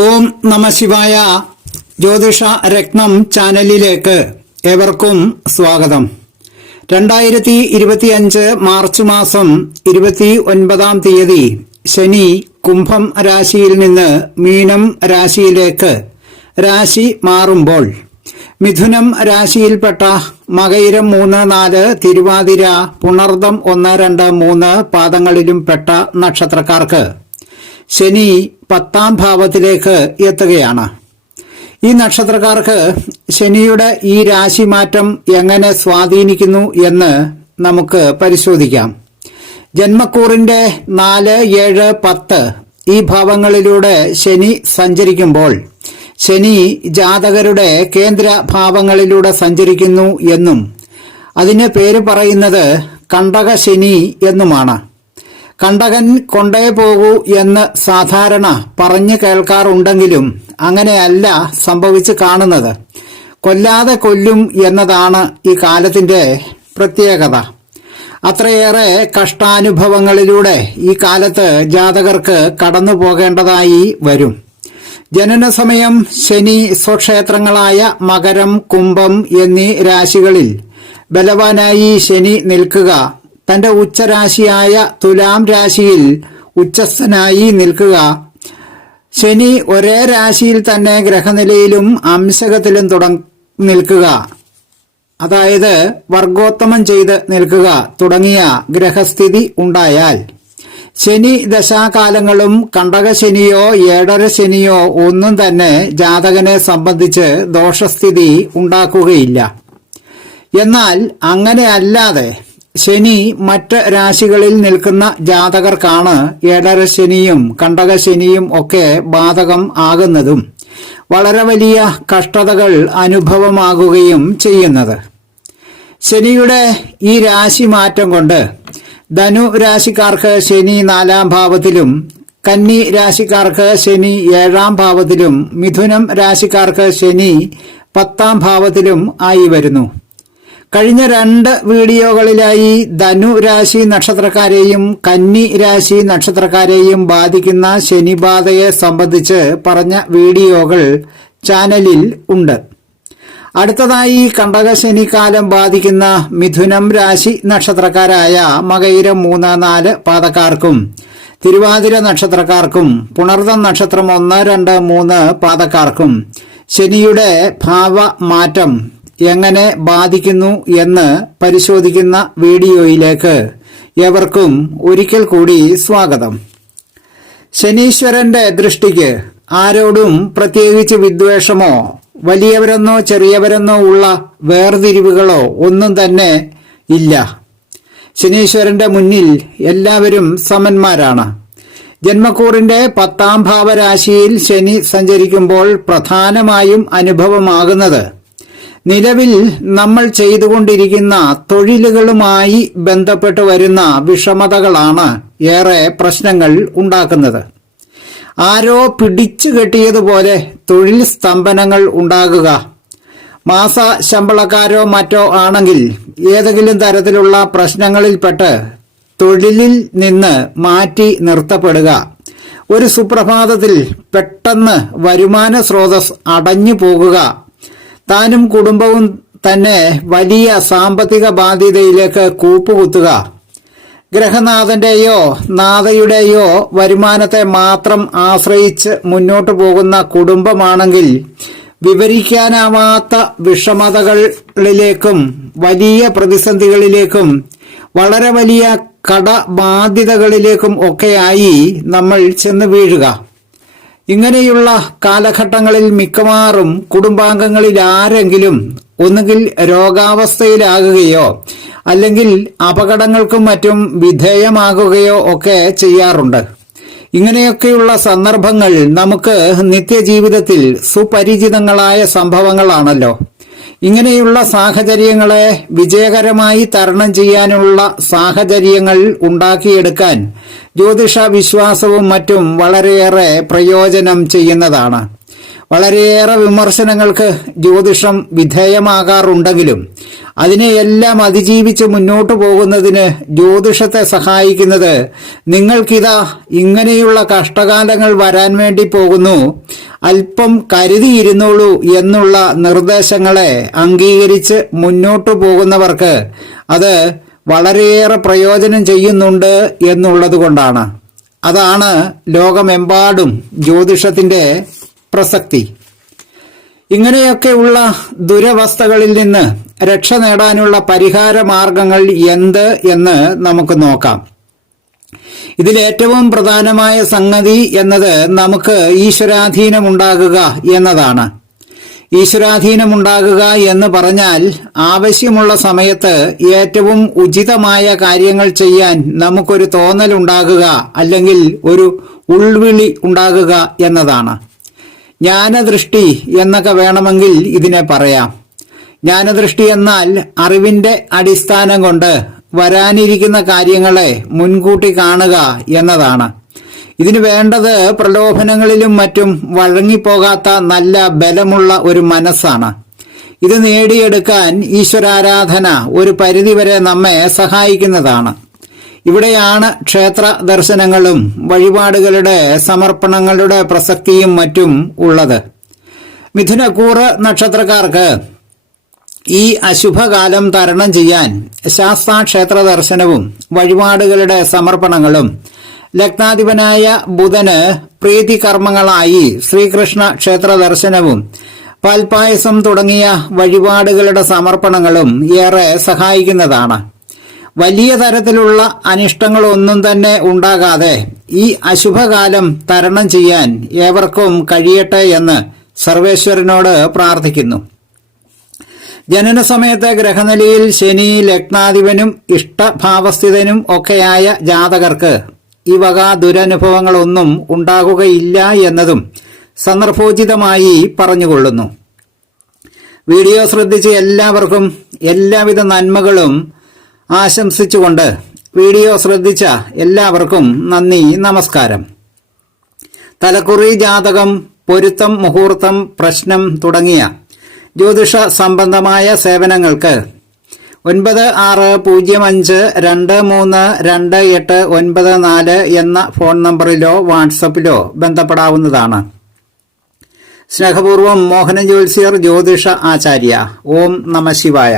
ഓം നമ ശിവായ. ജ്യോതിഷ രത്നം ചാനലിലേക്ക് ഏവർക്കും സ്വാഗതം. 2025 മാർച്ച് മാസം 29 തീയതി ശനി കുംഭം രാശിയിൽ നിന്ന് മീനം രാശിയിലേക്ക് രാശി മാറുമ്പോൾ മിഥുനം രാശിയിൽപ്പെട്ട മകയിരം 3, 4, തിരുവാതിര, പുണർദം 1, 2, 3 പാദങ്ങളിലും പെട്ട നക്ഷത്രക്കാർക്ക് ശനി 10ാം ഭാവത്തിലേക്ക് എത്തുകയാണ്. ഈ നക്ഷത്രക്കാർക്ക് ശനിയുടെ ഈ രാശിമാറ്റം എങ്ങനെ സ്വാധീനിക്കുന്നു എന്ന് നമുക്ക് പരിശോധിക്കാം. ജന്മക്കൂറിന്റെ 4, 7, 10 ഈ ഭാവങ്ങളിലൂടെ ശനി സഞ്ചരിക്കുമ്പോൾ ശനി ജാതകരുടെ കേന്ദ്ര ഭാവങ്ങളിലൂടെ സഞ്ചരിക്കുന്നു എന്നും അതിന് പേര് പറയുന്നത് കണ്ടക ശനി എന്നുമാണ്. കണ്ടകൻ കൊണ്ടേ പോകൂ എന്ന് സാധാരണ പറഞ്ഞു കേൾക്കാറുണ്ടെങ്കിലും അങ്ങനെയല്ല സംഭവിച്ച് കാണുന്നത്. കൊല്ലാതെ കൊല്ലും എന്നതാണ് ഈ കാലത്തിന്റെ പ്രത്യേകത. അത്രയേറെ കഷ്ടാനുഭവങ്ങളിലൂടെ ഈ കാലത്ത് ജാതകർക്ക് കടന്നു പോകേണ്ടതായി വരും. ജനനസമയം ശനി സ്വക്ഷേത്രങ്ങളായ മകരം, കുംഭം എന്നീ രാശികളിൽ ബലവാനായി ശനി നിൽക്കുക, തന്റെ ഉച്ചരാശിയായ തുലാം രാശിയിൽ ഉച്ചസ്ഥനായി നിൽക്കുക, ശനി ഒരേ രാശിയിൽ തന്നെ ഗ്രഹനിലയിലും അംശകത്തിലും നിൽക്കുക, അതായത് വർഗോത്തമം ചെയ്ത് നിൽക്കുക തുടങ്ങിയ ഗ്രഹസ്ഥിതി ഉണ്ടായാൽ ശനി ദശാകാലങ്ങളും കണ്ടകശനിയോ ഏഴര ശനിയോ ഒന്നും തന്നെ ജാതകനെ സംബന്ധിച്ച് ദോഷസ്ഥിതി ഉണ്ടാക്കുകയില്ല. എന്നാൽ അങ്ങനെ അല്ലാതെ ശനി മറ്റ് രാശികളിൽ നിൽക്കുന്ന ജാതകർക്കാണ് ഏഴര ശനിയും കണ്ടകശനിയും ഒക്കെ ബാധകം ആകുന്നതും വളരെ വലിയ കഷ്ടതകൾ അനുഭവമാകുകയും ചെയ്യുന്നത്. ശനിയുടെ ഈ രാശി മാറ്റം കൊണ്ട് ധനു രാശിക്കാർക്ക് ശനി 4ാം ഭാവത്തിലും, കന്നി രാശിക്കാർക്ക് ശനി 7ാം ഭാവത്തിലും, മിഥുനം രാശിക്കാർക്ക് ശനി 10ാം ഭാവത്തിലും ആയി വരുന്നു. കഴിഞ്ഞ 2 വീഡിയോകളിലായി ധനു രാശി നക്ഷത്രക്കാരെയും കന്നി രാശി നക്ഷത്രക്കാരെയും ബാധിക്കുന്ന ശനിബാധയെ സംബന്ധിച്ച് പറഞ്ഞ വീഡിയോകൾ ചാനലിൽ ഉണ്ട്. അടുത്തതായി കണ്ടകശനിക്കാലം ബാധിക്കുന്ന മിഥുനം രാശി നക്ഷത്രക്കാരായ മകയിരം 3, 4 പാദക്കാർക്കും തിരുവാതിര നക്ഷത്രക്കാർക്കും പുണർദം നക്ഷത്രം 1, 2, 3 പാദക്കാർക്കും ശനിയുടെ ഭാവമാറ്റം എങ്ങനെ ബാധിക്കുന്നു എന്ന് പരിശോധിക്കുന്ന വീഡിയോയിലേക്ക് ഏവർക്കും ഒരിക്കൽ കൂടി സ്വാഗതം. ശനീശ്വരന്റെ ദൃഷ്ടിക്ക് ആരോടും പ്രത്യേകിച്ച് വിദ്വേഷമോ വലിയവരെന്നോ ചെറിയവരെന്നോ ഉള്ള വേർതിരിവുകളോ ഒന്നും തന്നെ ഇല്ല. ശനീശ്വരന്റെ മുന്നിൽ എല്ലാവരും സമന്മാരാണ്. ജന്മക്കൂറിന്റെ 10ാം ഭാവരാശിയിൽ ശനി സഞ്ചരിക്കുമ്പോൾ പ്രധാനമായും അനുഭവമാകുന്നത് നിലവിൽ നമ്മൾ ചെയ്തുകൊണ്ടിരിക്കുന്ന തൊഴിലുകളുമായി ബന്ധപ്പെട്ട് വരുന്ന വിഷമതകളാണ് ഏറെ പ്രശ്നങ്ങൾ ഉണ്ടാക്കുന്നത്. ആരോ പിടിച്ചു കെട്ടിയതുപോലെ തൊഴിൽ സ്തംഭനങ്ങൾ ഉണ്ടാകുക, മാസ ശമ്പളക്കാരോ മറ്റോ ആണെങ്കിൽ ഏതെങ്കിലും തരത്തിലുള്ള പ്രശ്നങ്ങളിൽപ്പെട്ട് തൊഴിലിൽ നിന്ന് മാറ്റി നിർത്തപ്പെടുക, ഒരു സുപ്രഭാതത്തിൽ പെട്ടെന്ന് വരുമാന സ്രോതസ് അടഞ്ഞു പോകുക, താനും കുടുംബവും തന്നെ വലിയ സാമ്പത്തിക ബാധ്യതയിലേക്ക് കൂപ്പുകുത്തുക, ഗ്രഹനാഥന്റെയോ നാഥയുടെയോ വരുമാനത്തെ മാത്രം ആശ്രയിച്ച് മുന്നോട്ടു പോകുന്ന കുടുംബമാണെങ്കിൽ വിവരിക്കാനാവാത്ത വിഷമതകളിലേക്കും വലിയ പ്രതിസന്ധികളിലേക്കും വളരെ വലിയ കടബാധ്യതകളിലേക്കും ഒക്കെയായി നമ്മൾ ചെന്ന് വീഴുക. ഇങ്ങനെയുള്ള കാലഘട്ടങ്ങളിൽ മിക്കവാറും കുടുംബാംഗങ്ങളിൽ ആരെങ്കിലും ഒന്നുകിൽ രോഗാവസ്ഥയിലാകുകയോ അല്ലെങ്കിൽ അപകടങ്ങൾക്കും മറ്റും വിധേയമാകുകയോ ഒക്കെ ചെയ്യാറുണ്ട്. ഇങ്ങനെയൊക്കെയുള്ള സന്ദർഭങ്ങൾ നമുക്ക് നിത്യജീവിതത്തിൽ സുപരിചിതങ്ങളായ സംഭവങ്ങളാണല്ലോ. ഇങ്ങനെയുള്ള സാഹചര്യങ്ങളെ വിജയകരമായി തരണം ചെയ്യാനുള്ള സാഹചര്യങ്ങൾ ഉണ്ടാക്കിയെടുക്കാൻ ജ്യോതിഷ വിശ്വാസവും മറ്റും വളരെയേറെ പ്രയോജനം ചെയ്യുന്നതാണ്. വളരെയേറെ വിമർശനങ്ങൾക്ക് ജ്യോതിഷം വിധേയമാകാറുണ്ടെങ്കിലും അതിനെയെല്ലാം അതിജീവിച്ച് മുന്നോട്ടു പോകുന്നതിന് ജ്യോതിഷത്തെ സഹായിക്കുന്നത് നിങ്ങൾക്കിതാ ഇങ്ങനെയുള്ള കഷ്ടകാലങ്ങൾ വരാൻ വേണ്ടി പോകുന്നു, അല്പം കരുതിയിരുന്നോളൂ എന്നുള്ള നിർദ്ദേശങ്ങളെ അംഗീകരിച്ച് മുന്നോട്ടു പോകുന്നവർക്ക് അത് വളരെയേറെ പ്രയോജനം ചെയ്യുന്നുണ്ട് എന്നുള്ളത് കൊണ്ടാണ്. അതാണ് ലോകമെമ്പാടും ജ്യോതിഷത്തിന്റെ പ്രസക്തി. ഇങ്ങനെയൊക്കെയുള്ള ദുരവസ്ഥകളിൽ നിന്ന് രക്ഷ നേടാനുള്ള പരിഹാര മാർഗങ്ങൾ എന്ത് എന്ന് നമുക്ക് നോക്കാം. ഇതിലേറ്റവും പ്രധാനമായ സംഗതി എന്നത് നമുക്ക് ഈശ്വരാധീനമുണ്ടാകുക എന്നതാണ്. ഈശ്വരാധീനമുണ്ടാകുക എന്ന് പറഞ്ഞാൽ ആവശ്യമുള്ള സമയത്ത് ഏറ്റവും ഉചിതമായ കാര്യങ്ങൾ ചെയ്യാൻ നമുക്കൊരു തോന്നലുണ്ടാകുക, അല്ലെങ്കിൽ ഒരു ഉൾവിളി ഉണ്ടാകുക എന്നതാണ്. ജ്ഞാനദൃഷ്ടി എന്നൊക്കെ വേണമെങ്കിൽ ഇതിനെ പറയാം. ജ്ഞാനദൃഷ്ടി എന്നാൽ അറിവിന്റെ അടിസ്ഥാനം കൊണ്ട് വരാനിരിക്കുന്ന കാര്യങ്ങളെ മുൻകൂട്ടി കാണുക എന്നതാണ്. ഇതിന് വേണ്ടത് പ്രലോഭനങ്ങളിലും മറ്റും വഴങ്ങിപ്പോകാത്ത നല്ല ബലമുള്ള ഒരു മനസ്സാണ്. ഇത് നേടിയെടുക്കാൻ ഈശ്വരാരാധന ഒരു പരിധിവരെ നമ്മെ സഹായിക്കുന്നതാണ്. ഇവിടെയാണ് ക്ഷേത്ര ദർശനങ്ങളും വഴിപാടുകളുടെ സമർപ്പണങ്ങളുടെ പ്രസക്തിയും മറ്റും ഉള്ളത്. മിഥുനക്കൂറ് നക്ഷത്രക്കാർക്ക് ഈ അശുഭകാലം തരണം ചെയ്യാൻ ശാസ്താക്ഷേത്ര ദർശനവും വഴിപാടുകളുടെ സമർപ്പണങ്ങളും, ലഗ്നാധിപനായ ബുധന് പ്രീതികർമ്മങ്ങളായി ശ്രീകൃഷ്ണ ക്ഷേത്ര ദർശനവും പാൽപായസം തുടങ്ങിയ വഴിപാടുകളുടെ സമർപ്പണങ്ങളും ഏറെ സഹായിക്കുന്നതാണ്. വലിയ തരത്തിലുള്ള അനിഷ്ടങ്ങളൊന്നും തന്നെ ഉണ്ടാകാതെ ഈ അശുഭകാലം തരണം ചെയ്യാൻ ഏവർക്കും കഴിയട്ടെ എന്ന് സർവേശ്വരനോട് പ്രാർത്ഥിക്കുന്നു. ജനന സമയത്തെ ഗ്രഹനിലയിൽ ശനി ലഗ്നാധിപനും ഇഷ്ടഭാവസ്ഥിതനും ഒക്കെയായ ജാതകർക്ക് ഈ വക ദുരനുഭവങ്ങളൊന്നും ഉണ്ടാകുകയില്ല എന്നതും സന്ദർഭോചിതമായി പറഞ്ഞുകൊള്ളുന്നു. വീഡിയോ ശ്രദ്ധിച്ച് എല്ലാവർക്കും എല്ലാവിധ നന്മകളും ആശംസിച്ചുകൊണ്ട് വീഡിയോ ശ്രദ്ധിച്ച എല്ലാവർക്കും നന്ദി, നമസ്കാരം. തലക്കുറി ജാതകം, പൊരുത്തം, മുഹൂർത്തം, പ്രശ്നം തുടങ്ങിയ ജ്യോതിഷ സംബന്ധമായ സേവനങ്ങൾക്ക് 9605232894 എന്ന ഫോൺ നമ്പറിലോ വാട്സപ്പിലോ ബന്ധപ്പെടാവുന്നതാണ്. സ്നേഹപൂർവം മോഹന ജ്യോത്സ്യർ, ജ്യോതിഷ ആചാര്യ. ഓം നമഃ ശിവായ.